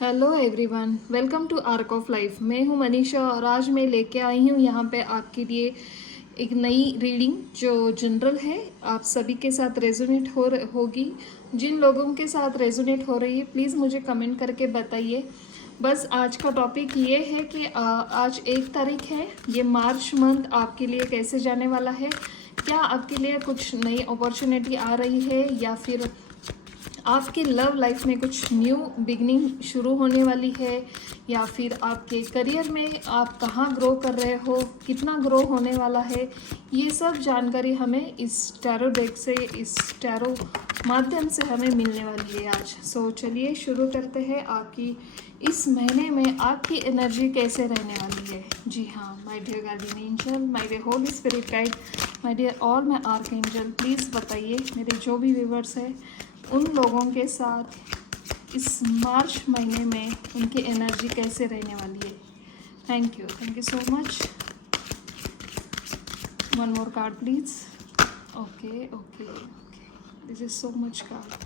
Hello everyone, welcome to Arc of Life. मैं हूं मनीषा और आज मैं लेके आई हूं यहाँ पे आपके लिए एक नई रीडिंग जो जनरल है। आप सभी के साथ रेजोनेट होगी। जिन लोगों के साथ रेजोनेट हो रही है प्लीज़ मुझे कमेंट करके बताइए। बस आज का टॉपिक ये है कि आज 1 तारीख है। ये मार्च मंथ आपके लिए कैसे जाने वाला है, क्या आपके लिए कुछ नई अपॉर्चुनिटी आ रही है या फिर आपके लव लाइफ में कुछ न्यू बिगनिंग शुरू होने वाली है, या फिर आपके करियर में आप कहाँ ग्रो कर रहे हो, कितना ग्रो होने वाला है, ये सब जानकारी हमें इस टैरो डेक से, इस टैरो माध्यम से हमें मिलने वाली है आज। सो चलिए शुरू करते हैं। आपकी इस महीने में आपकी एनर्जी कैसे रहने वाली है। जी हाँ, my dear guardian angel, my dear holy spirit guide, my dear all my archangel, please बताइए मेरे जो भी व्यूवर्स हैं उन लोगों के साथ इस मार्च महीने में उनकी एनर्जी कैसे रहने वाली है। Thank you so much. One more card please. Okay okay okay, this is so much card.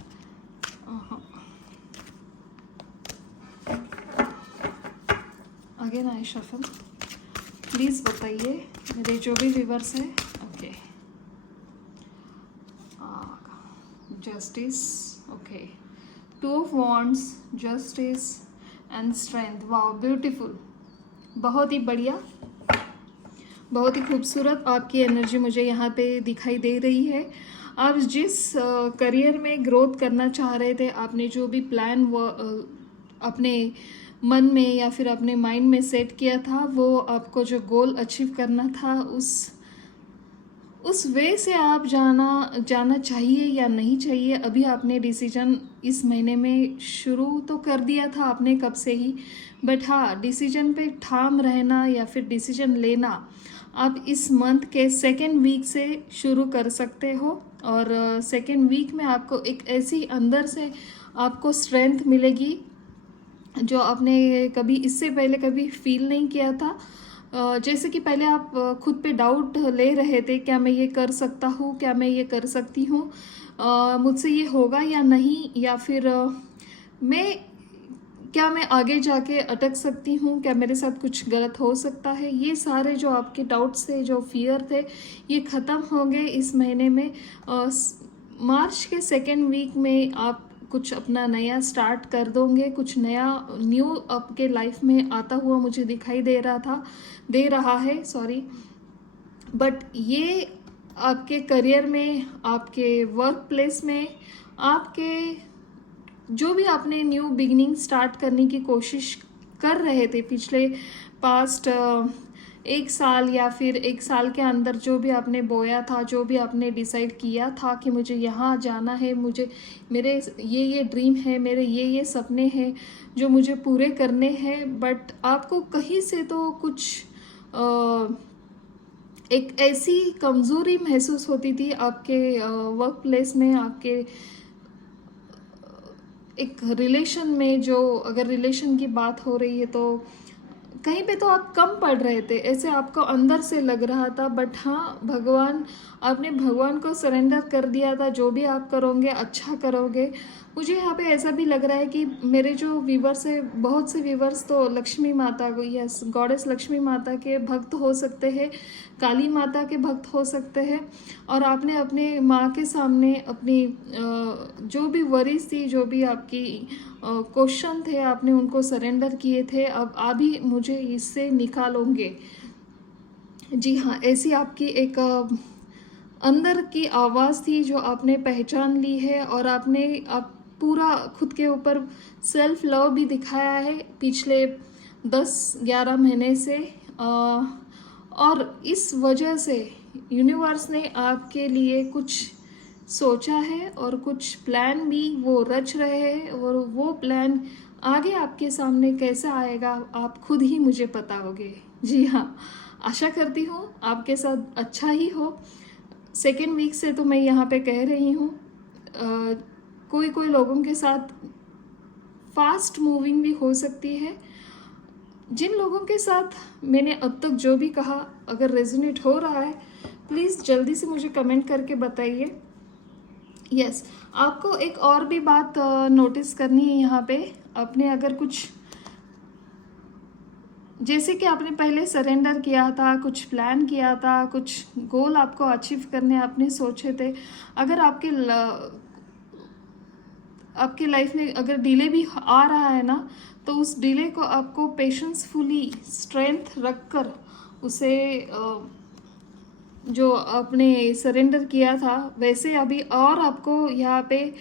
Again I shuffle. Please बताइए मेरे जो भी व्यूवर्स हैं। Okay, justice, okay, 2 of Wands, justice and strength. Wow, beautiful, बहुत ही बढ़िया, बहुत ही खूबसूरत आपकी एनर्जी मुझे यहाँ पे दिखाई दे रही है। आप जिस करियर में ग्रोथ करना चाह रहे थे, आपने जो भी प्लान वो अपने मन में या फिर अपने माइंड में सेट किया था, वो आपको जो गोल अचीव करना था उस वे से आप जाना चाहिए या नहीं चाहिए। अभी आपने डिसीजन इस महीने में शुरू तो कर दिया था आपने कब से ही, बट हाँ, डिसीजन पे ठाम रहना या फिर डिसीजन लेना आप इस मंथ के 2nd वीक से शुरू कर सकते हो। और 2nd वीक में आपको एक ऐसी अंदर से आपको स्ट्रेंथ मिलेगी जो आपने कभी इससे पहले कभी फील नहीं किया था। जैसे कि पहले आप खुद पे डाउट ले रहे थे, क्या मैं ये कर सकता हूँ, क्या मैं ये कर सकती हूँ, मुझसे ये होगा या नहीं, या फिर मैं आगे जाके अटक सकती हूँ, क्या मेरे साथ कुछ गलत हो सकता है। ये सारे जो आपके डाउट्स थे, जो फियर थे, ये ख़त्म होंगे इस महीने में। मार्च के 2nd वीक में आप कुछ अपना नया स्टार्ट कर दोगे, कुछ नया न्यू आपके लाइफ में आता हुआ मुझे दिखाई दे रहा है सॉरी। बट ये आपके करियर में, आपके वर्क प्लेस में, आपके जो भी आपने न्यू बिगिनिंग स्टार्ट करने की कोशिश कर रहे थे पिछले पास्ट 1 साल या फिर 1 साल के अंदर, जो भी आपने बोया था, जो भी आपने डिसाइड किया था कि मुझे यहाँ जाना है, मुझे मेरे ये ड्रीम है, मेरे ये सपने हैं जो मुझे पूरे करने हैं, बट आपको कहीं से तो कुछ एक ऐसी कमज़ोरी महसूस होती थी आपके वर्क प्लेस में, आपके एक रिलेशन में। जो अगर रिलेशन की बात हो रही है तो कहीं पे तो आप कम पड़ रहे थे, ऐसे आपको अंदर से लग रहा था। बट हाँ, आपने भगवान को सरेंडर कर दिया था, जो भी आप करोगे अच्छा करोगे। मुझे यहाँ पे ऐसा भी लग रहा है कि मेरे जो व्यूवर्स है, बहुत से व्यूवर्स तो लक्ष्मी माता को, यस, गॉडेस लक्ष्मी माता के भक्त हो सकते हैं, काली माता के भक्त हो सकते हैं। और आपने अपने माँ के सामने अपनी जो भी वरीज थी, जो भी आपकी क्वेश्चन थे, आपने उनको सरेंडर किए थे। अब अभी मुझे इससे निकालोगे। जी हाँ, ऐसी आपकी एक अंदर की आवाज़ थी जो आपने पहचान ली है, और आप पूरा खुद के ऊपर सेल्फ लव भी दिखाया है पिछले 10-11 महीने से। और इस वजह से यूनिवर्स ने आपके लिए कुछ सोचा है और कुछ प्लान भी वो रच रहे हैं, और वो प्लान आगे आपके सामने कैसा आएगा आप खुद ही मुझे बताओगे। जी हाँ, आशा करती हूँ आपके साथ अच्छा ही हो। 2nd वीक से तो मैं यहाँ पे कह रही हूँ, कोई लोगों के साथ फास्ट मूविंग भी हो सकती है। जिन लोगों के साथ मैंने अब तक जो भी कहा, अगर रेजोनेट हो रहा है प्लीज़ जल्दी से मुझे कमेंट करके बताइए। यस, आपको एक और भी बात नोटिस करनी है यहाँ पे। आपने अगर कुछ, जैसे कि आपने पहले सरेंडर किया था, कुछ प्लान किया था, कुछ गोल आपको अचीव करने आपने सोचे थे, अगर आपकी लाइफ में अगर डिले भी आ रहा है ना, तो उस डिले को आपको पेशेंसफुली स्ट्रेंथ रखकर उसे जो आपने सरेंडर किया था वैसे अभी और आपको यहाँ पे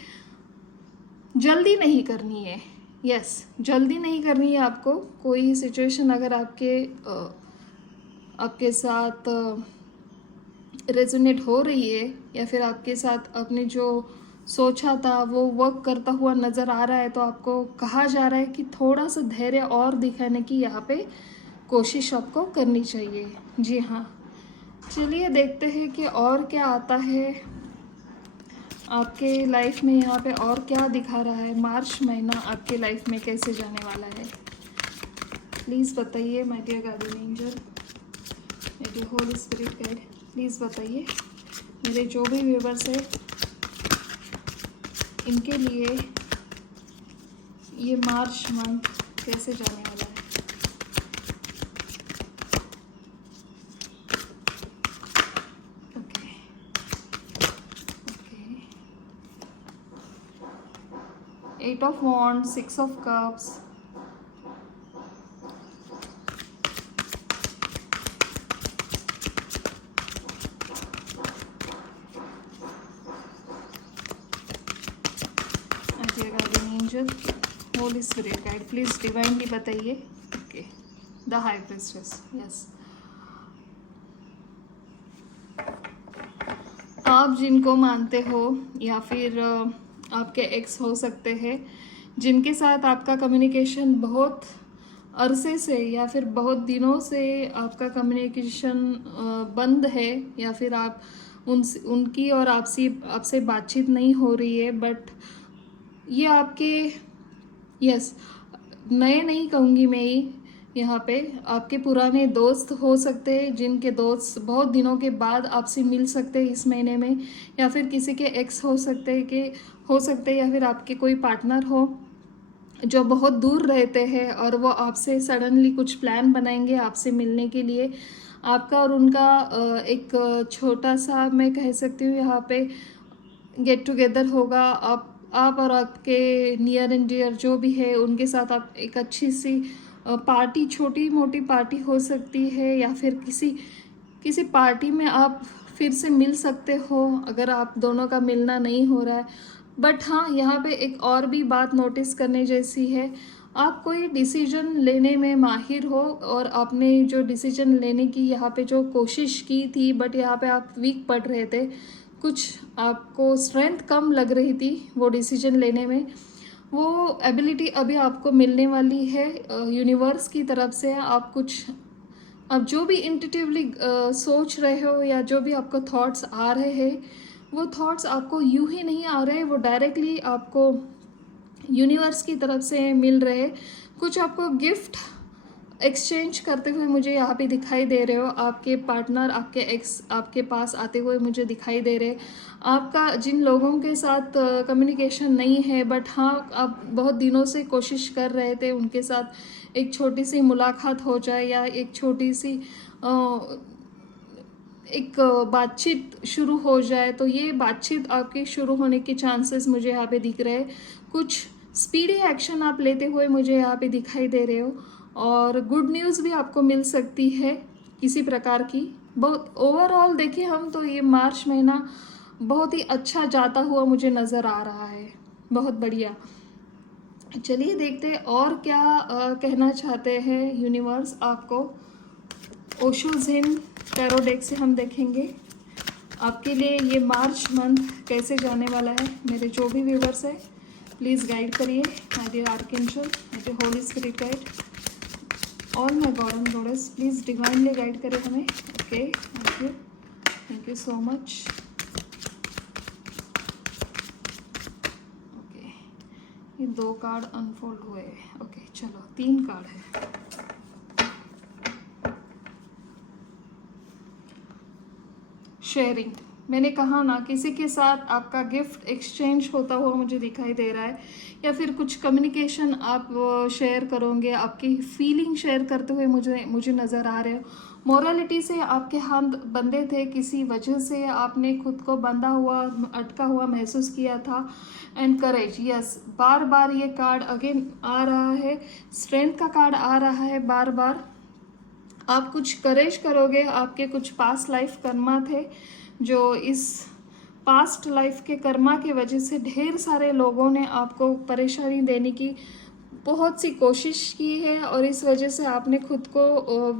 जल्दी नहीं करनी है। यस, जल्दी नहीं करनी है आपको। कोई सिचुएशन अगर आपके साथ रेजोनेट हो रही है या फिर आपके साथ आपने जो सोचा था वो वर्क करता हुआ नज़र आ रहा है, तो आपको कहा जा रहा है कि थोड़ा सा धैर्य और दिखाने की यहाँ पे कोशिश आपको करनी चाहिए। जी हाँ, चलिए देखते हैं कि और क्या आता है आपके लाइफ में। यहाँ पे और क्या दिखा रहा है, मार्च महीना आपके लाइफ में कैसे जाने वाला है। प्लीज़ बताइए my dear guardian angel, my dear holy spirit guide, please बताइए मेरे जो भी व्यूवर्स है इनके लिए ये मार्च मंथ कैसे जाने वाला है। Okay okay, 8 of wands, 6 of cups, holy spirit guide please divinely बताइए। Okay, the high priestess, yes. आप जिनको मानते हो या फिर आपके एक्स हो सकते हैं जिनके साथ आपका कम्युनिकेशन बहुत अरसे से या फिर बहुत दिनों से आपका कम्युनिकेशन बंद है, या फिर आप उनकी और आपसे बातचीत नहीं हो रही है, बट ये आपके यस नए नहीं कहूँगी मैं, यहाँ पे आपके पुराने दोस्त हो सकते हैं जिनके दोस्त बहुत दिनों के बाद आपसे मिल सकते हैं इस महीने में, या फिर किसी के एक्स हो सकते हैं या फिर आपके कोई पार्टनर हो जो बहुत दूर रहते हैं और वो आपसे सडनली कुछ प्लान बनाएंगे आपसे मिलने के लिए। आपका और उनका एक छोटा सा मैं कह सकती हूँ यहाँ पे गेट टुगेदर होगा। आप और आपके नियर एंड डियर जो भी है उनके साथ आप एक अच्छी सी पार्टी, छोटी मोटी पार्टी हो सकती है, या फिर किसी पार्टी में आप फिर से मिल सकते हो अगर आप दोनों का मिलना नहीं हो रहा है। बट हाँ, यहाँ पे एक और भी बात नोटिस करने जैसी है, आप कोई डिसीजन लेने में माहिर हो और आपने जो डिसीजन लेने की यहाँ पे जो कोशिश की थी, बट यहाँ पे आप वीक पड़ रहे थे, कुछ आपको स्ट्रेंथ कम लग रही थी वो डिसीजन लेने में, वो एबिलिटी अभी आपको मिलने वाली है यूनिवर्स की तरफ से। आप जो भी इंट्यूटिवली सोच रहे हो या जो भी आपको थॉट्स आ रहे हैं, वो थॉट्स आपको यूं ही नहीं आ रहे, वो डायरेक्टली आपको यूनिवर्स की तरफ से मिल रहे। कुछ आपको गिफ्ट एक्सचेंज करते हुए मुझे यहाँ पे दिखाई दे रहे हो। आपके पार्टनर, आपके एक्स आपके पास आते हुए मुझे दिखाई दे रहे। आपका जिन लोगों के साथ कम्युनिकेशन नहीं है, बट हाँ आप बहुत दिनों से कोशिश कर रहे थे उनके साथ एक छोटी सी मुलाकात हो जाए या एक छोटी सी एक बातचीत शुरू हो जाए, तो ये बातचीत आपके शुरू होने के चांसेस मुझे यहाँ पे दिख रहे हैं। कुछ स्पीडी एक्शन आप लेते हुए मुझे यहाँ पे दिखाई दे रहे हो, और गुड न्यूज़ भी आपको मिल सकती है किसी प्रकार की। बहुत ओवरऑल देखें हम तो ये मार्च महीना बहुत ही अच्छा जाता हुआ मुझे नज़र आ रहा है, बहुत बढ़िया। चलिए देखते हैं और क्या कहना चाहते हैं यूनिवर्स आपको। ओशो ज़ेन टैरो डेक से हम देखेंगे आपके लिए ये मार्च मंथ कैसे जाने वाला है। मेरे जो भी व्यूवर्स है प्लीज़ गाइड करिए my dear archangel, my dear holy spirit guide, all my god and goddess, please divinely guide करें हमें। Okay, thank you so much. Okay, ये 2 कार्ड अनफोल्ड हुए। ओके चलो 3 कार्ड है। शेयरिंग, मैंने कहा ना, किसी के साथ आपका गिफ्ट एक्सचेंज होता हुआ मुझे दिखाई दे रहा है, या फिर कुछ कम्युनिकेशन आप शेयर करोगे, आपकी फीलिंग शेयर करते हुए मुझे मुझे नज़र आ रहे हो। मोरालिटी से आपके हाथ बंधे थे, किसी वजह से आपने खुद को बंधा हुआ, अटका हुआ महसूस किया था। एंड करेज, यस, बार बार ये कार्ड अगेन आ रहा है, स्ट्रेंथ का कार्ड आ रहा है बार बार। आप कुछ करेज करोगे, आपके कुछ पास्ट लाइफ कर्मा थे, जो इस पास्ट लाइफ के कर्मा की वजह से ढेर सारे लोगों ने आपको परेशानी देने की बहुत सी कोशिश की है, और इस वजह से आपने खुद को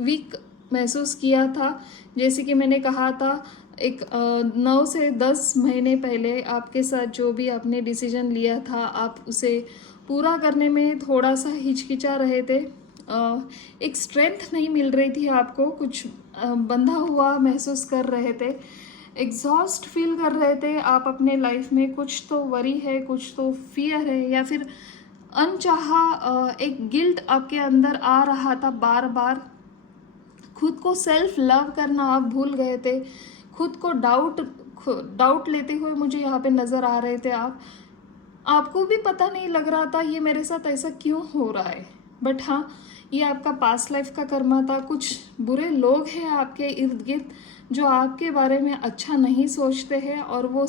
वीक महसूस किया था। जैसे कि मैंने कहा था, एक 9 से 10 महीने पहले आपके साथ जो भी आपने डिसीजन लिया था, आप उसे पूरा करने में थोड़ा सा हिचकिचा रहे थे। एक स्ट्रेंथ नहीं मिल रही थी आपको, कुछ बंधा हुआ महसूस कर रहे थे, एग्जॉस्ट फील कर रहे थे आप अपने लाइफ में। कुछ तो वरी है, कुछ तो फियर है, या फिर अनचाहा एक गिल्ट आपके अंदर आ रहा था बार बार। खुद को सेल्फ लव करना आप भूल गए थे, खुद को डाउट लेते हुए मुझे यहाँ पे नज़र आ रहे थे आप। आपको भी पता नहीं लग रहा था ये मेरे साथ ऐसा क्यों हो रहा है, बट हाँ, ये आपका पास्ट लाइफ का कर्मा था। कुछ बुरे लोग हैं आपके इर्द गिर्द जो आपके बारे में अच्छा नहीं सोचते हैं, और वो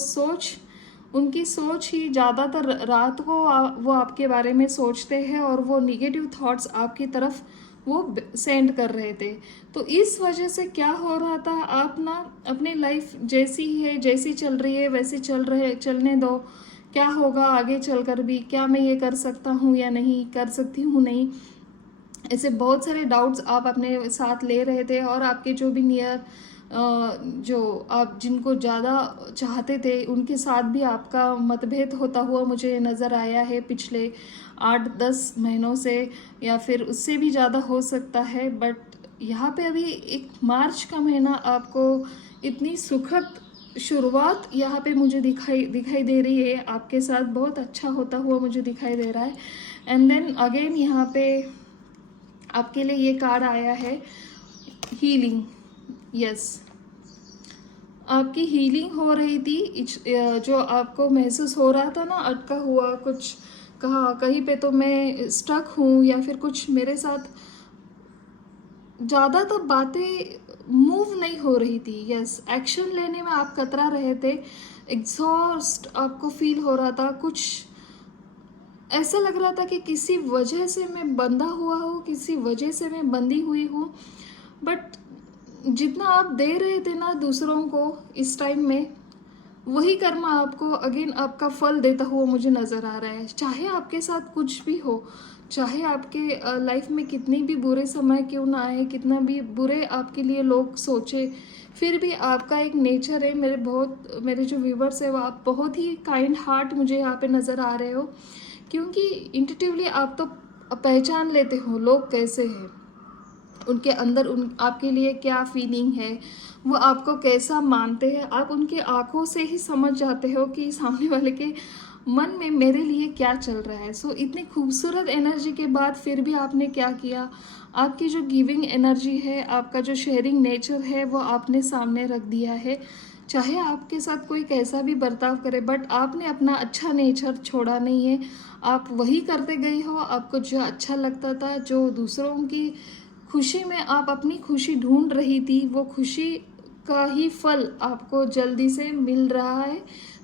उनकी सोच ही ज़्यादातर रात को वो आपके बारे में सोचते हैं, और वो निगेटिव थॉट्स आपकी तरफ वो सेंड कर रहे थे। तो इस वजह से क्या हो रहा था, आप ना अपनी लाइफ जैसी है, जैसी चल रही है वैसे चलने दो, क्या होगा आगे चलकर भी, क्या मैं ये कर सकता हूँ या नहीं कर सकती हूँ नहीं, ऐसे बहुत सारे डाउट्स आप अपने साथ ले रहे थे। और आपके जो भी नियर जो आप जिनको ज़्यादा चाहते थे, उनके साथ भी आपका मतभेद होता हुआ मुझे नज़र आया है पिछले 8-10 महीनों से, या फिर उससे भी ज़्यादा हो सकता है। बट यहाँ पे अभी एक मार्च का महीना आपको इतनी सुखद शुरुआत यहाँ पे मुझे दिखाई दे रही है, आपके साथ बहुत अच्छा होता हुआ मुझे दिखाई दे रहा है। एंड देन अगेन यहाँ पे आपके लिए ये कार्ड आया है, हीलिंग। यस, आपकी हीलिंग हो रही थी, जो आपको महसूस हो रहा था ना अटका हुआ, कुछ कहा कहीं पे तो मैं स्टक हूँ, या फिर कुछ मेरे साथ ज़्यादातर बातें मूव नहीं हो रही थी। यस, एक्शन लेने में आप कतरा रहे थे, एग्जॉस्ट आपको फील हो रहा था, कुछ ऐसा लग रहा था कि किसी वजह से मैं बंधा हुआ हूँ, किसी वजह से मैं बंधी हुई हूँ। बट जितना आप दे रहे थे ना दूसरों को इस टाइम में, वही कर्म आपको अगेन आपका फल देता हुआ मुझे नज़र आ रहा है। चाहे आपके साथ कुछ भी हो, चाहे आपके लाइफ में कितनी भी बुरे समय क्यों ना आए, कितना भी बुरे आपके लिए लोग सोचे, फिर भी आपका एक नेचर है, मेरे जो व्यूवर्स है वो आप बहुत ही काइंड हार्ट मुझे यहाँ पे नज़र आ रहे हो, क्योंकि इंट्यूटिवली आप तो पहचान लेते हो लोग कैसे हैं, उनके अंदर आपके लिए क्या फीलिंग है, वो आपको कैसा मानते हैं। आप उनकी आंखों से ही समझ जाते हो कि सामने वाले के मन में मेरे लिए क्या चल रहा है। सो इतनी खूबसूरत एनर्जी के बाद फिर भी आपने क्या किया, आपकी जो गिविंग एनर्जी है, आपका जो शेयरिंग नेचर है, वो आपने सामने रख दिया है। चाहे आपके साथ कोई कैसा भी बर्ताव करे, बट आपने अपना अच्छा नेचर छोड़ा नहीं है, आप वही करते गए हो। आपको जो अच्छा लगता था, जो दूसरों की खुशी में आप अपनी खुशी ढूंढ रही थी, वो खुशी का ही फल आपको जल्दी से मिल रहा है।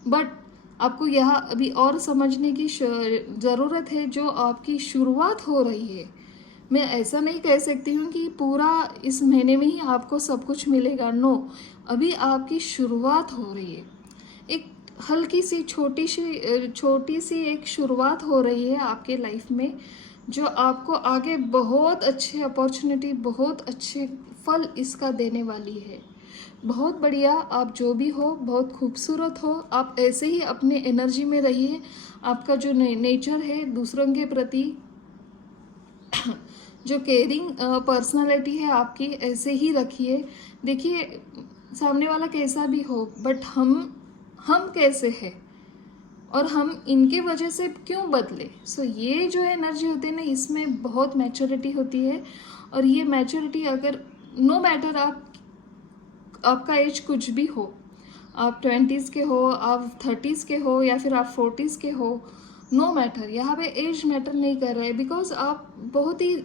बट आपको यह अभी और समझने की ज़रूरत है, जो आपकी शुरुआत हो रही है। मैं ऐसा नहीं कह सकती हूँ कि पूरा इस महीने में ही आपको सब कुछ मिलेगा, नो, अभी आपकी शुरुआत हो रही है। एक हल्की सी छोटी सी एक शुरुआत हो रही है आपके लाइफ में, जो आपको आगे बहुत अच्छे अपॉर्चुनिटी, बहुत अच्छे फल इसका देने वाली है। बहुत बढ़िया, आप जो भी हो बहुत खूबसूरत हो, आप ऐसे ही अपने एनर्जी में रहिए। आपका जो नेचर है दूसरों के प्रति, जो केयरिंग पर्सनालिटी है आपकी, ऐसे ही रखिए। देखिए सामने वाला कैसा भी हो, बट हम कैसे हैं, और हम इनके वजह से क्यों बदले। सो ये जो एनर्जी होती है ना, इसमें बहुत मैच्योरिटी होती है। और ये मैच्योरिटी अगर नो मैटर आपका एज कुछ भी हो, आप 20s के हो, आप 30s के हो, या फिर आप 40s के हो, नो मैटर, यहाँ पे एज मैटर नहीं कर रहा है, बिकॉज आप बहुत ही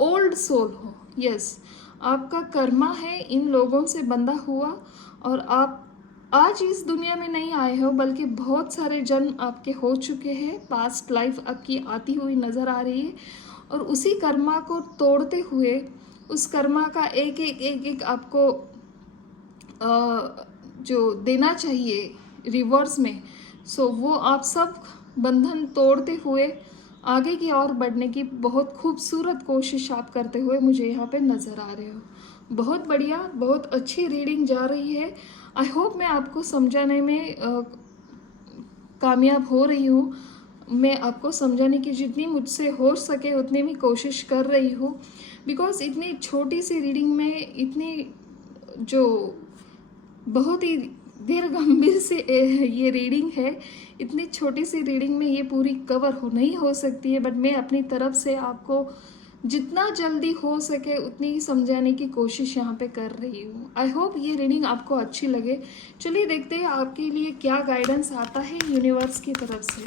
ओल्ड सोल हो। यस, आपका कर्मा है इन लोगों से बंधा हुआ, और आप आज इस दुनिया में नहीं आए हो, बल्कि बहुत सारे जन्म आपके हो चुके हैं, पास्ट लाइफ आपकी आती हुई नज़र आ रही है, और उसी कर्मा को तोड़ते हुए, उस कर्मा का एक आपको जो देना चाहिए रिवर्स में, सो वो आप सब बंधन तोड़ते हुए आगे की ओर बढ़ने की बहुत खूबसूरत कोशिश आप करते हुए मुझे यहाँ पे नज़र आ रहे हो। बहुत बढ़िया, बहुत अच्छी रीडिंग जा रही है। आई होप मैं आपको समझाने में कामयाब हो रही हूँ। मैं आपको समझाने की जितनी मुझसे हो सके उतनी भी कोशिश कर रही हूँ, बिकॉज इतनी छोटी सी रीडिंग में इतनी जो बहुत ही धीर गंभीर से ये रीडिंग है, इतनी छोटी सी रीडिंग में ये पूरी कवर हो नहीं हो सकती है, बट मैं अपनी तरफ से आपको जितना जल्दी हो सके उतनी ही समझाने की कोशिश यहाँ पे कर रही हूँ। आई होप ये रीडिंग आपको अच्छी लगे। चलिए देखते हैं आपके लिए क्या गाइडेंस आता है यूनिवर्स की तरफ से।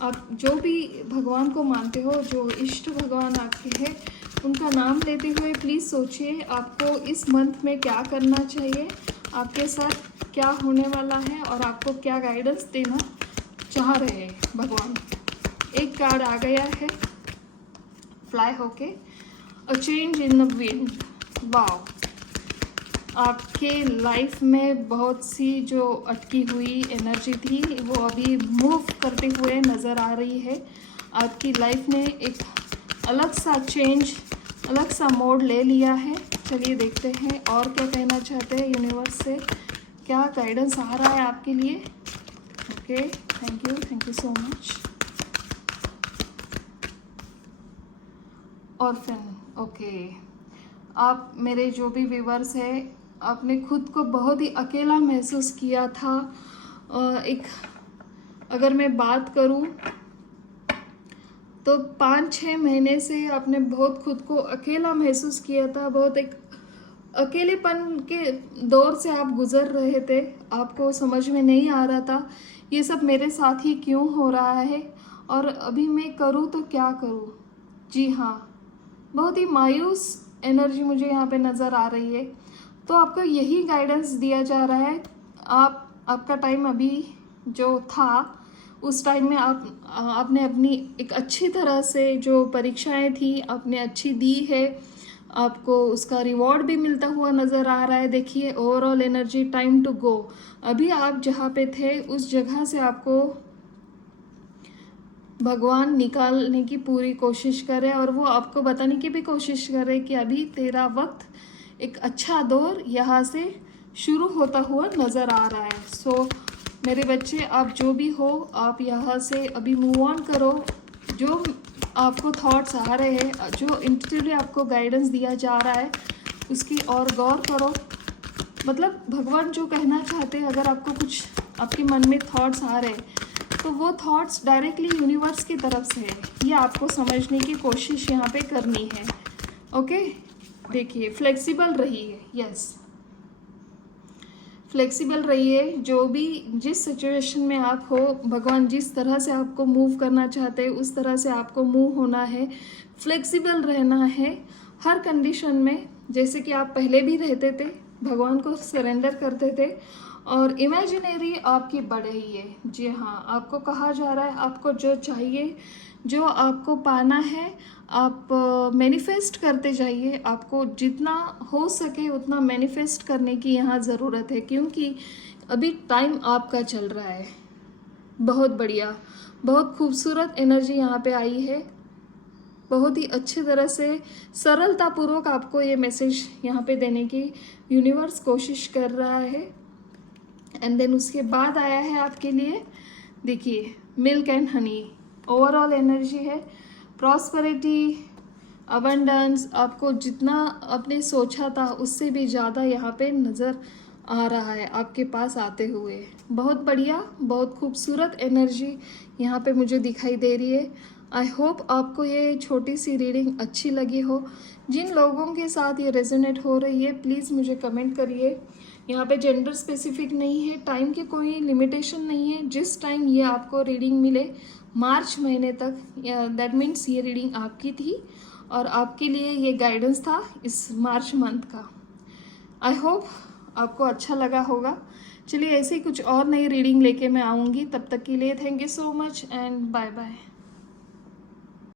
आप जो भी भगवान को मानते हो, जो इष्ट भगवान आपके हैं, उनका नाम लेते हुए प्लीज़ सोचिए आपको इस मंथ में क्या करना चाहिए, आपके साथ क्या होने वाला है, और आपको क्या गाइडेंस देना चाह रहे हैं भगवान। एक कार्ड आ गया है फ्लाई होके, a change in the wind. Wow, आपके लाइफ में बहुत सी जो अटकी हुई एनर्जी थी वो अभी मूव करते हुए नज़र आ रही है। आपकी लाइफ ने एक अलग सा चेंज, अलग सा मोड़ ले लिया है। चलिए देखते हैं और क्या कहना चाहते हैं यूनिवर्स से, क्या गाइडेंस आ रहा है आपके लिए। Okay, thank you so much. और फिर ओके, आप मेरे जो भी व्यूवर्स हैं, आपने खुद को बहुत ही अकेला महसूस किया था। एक अगर मैं बात करूं तो 5-6 महीने से आपने बहुत खुद को अकेला महसूस किया था, बहुत एक अकेलेपन के दौर से आप गुजर रहे थे। आपको समझ में नहीं आ रहा था ये सब मेरे साथ ही क्यों हो रहा है, और अभी मैं करूँ तो क्या करूँ। जी हाँ, बहुत ही मायूस एनर्जी मुझे यहाँ पे नज़र आ रही है। तो आपको यही गाइडेंस दिया जा रहा है। आपका टाइम अभी जो था उस टाइम में आपने अपनी एक अच्छी तरह से जो परीक्षाएं थी आपने अच्छी दी है, आपको उसका रिवॉर्ड भी मिलता हुआ नज़र आ रहा है। देखिए overall energy, time to go. अभी आप जहाँ पे थे उस जगह से आपको भगवान निकालने की पूरी कोशिश करे, और वो आपको बताने की भी कोशिश करे कि अभी तेरा वक्त, एक अच्छा दौर यहाँ से शुरू होता हुआ नज़र आ रहा है। सो मेरे बच्चे, आप जो भी हो, आप यहाँ से अभी मूव ऑन करो। जो आपको थॉट्स आ रहे हैं, जो इंट्यूटिवली आपको गाइडेंस दिया जा रहा है, उसकी और गौर करो। मतलब भगवान जो कहना चाहते हैं, अगर आपको कुछ आपके मन में थॉट्स आ रहे हैं तो वो थॉट्स डायरेक्टली यूनिवर्स की तरफ से है। ये आपको समझने की कोशिश यहाँ पे करनी है। ओके, देखिए फ्लेक्सिबल रहिए। यस, फ्लेक्सिबल रहिए। जो भी जिस सिचुएशन में आप हो, भगवान जिस तरह से आपको मूव करना चाहते हैं उस तरह से आपको मूव होना है, फ्लेक्सिबल रहना है हर कंडीशन में। जैसे कि आप पहले भी रहते थे, भगवान को सरेंडर करते थे, और इमेजिनरी आपकी बढ़ रही है। जी हाँ, आपको कहा जा रहा है आपको जो चाहिए, जो आपको पाना है, आप मैनिफेस्ट करते जाइए। आपको जितना हो सके उतना मैनिफेस्ट करने की यहाँ ज़रूरत है, क्योंकि अभी टाइम आपका चल रहा है। बहुत बढ़िया, बहुत खूबसूरत एनर्जी यहाँ पे आई है। बहुत ही अच्छी तरह से सरलतापूर्वक आपको ये मैसेज यहाँ पे देने की यूनिवर्स कोशिश कर रहा है। एंड देन उसके बाद आया है आपके लिए, देखिए milk and honey. Overall energy है प्रॉस्पेरिटी, अबंडेंस। आपको जितना आपने सोचा था उससे भी ज़्यादा यहाँ पे नज़र आ रहा है आपके पास आते हुए। बहुत बढ़िया, बहुत खूबसूरत एनर्जी यहाँ पे मुझे दिखाई दे रही है। आई होप आपको ये छोटी सी रीडिंग अच्छी लगी हो। जिन लोगों के साथ ये रेजोनेट हो रही है प्लीज़ मुझे कमेंट करिए। यहाँ पे जेंडर स्पेसिफिक नहीं है, टाइम के कोई लिमिटेशन नहीं है। जिस टाइम ये आपको रीडिंग मिले मार्च महीने तक, दैट मीन्स ये रीडिंग आपकी थी और आपके लिए ये गाइडेंस था इस मार्च मंथ का। आई होप आपको अच्छा लगा होगा। चलिए ऐसे ही कुछ और नई रीडिंग लेके मैं आऊँगी, तब तक के लिए thank you so much and bye bye.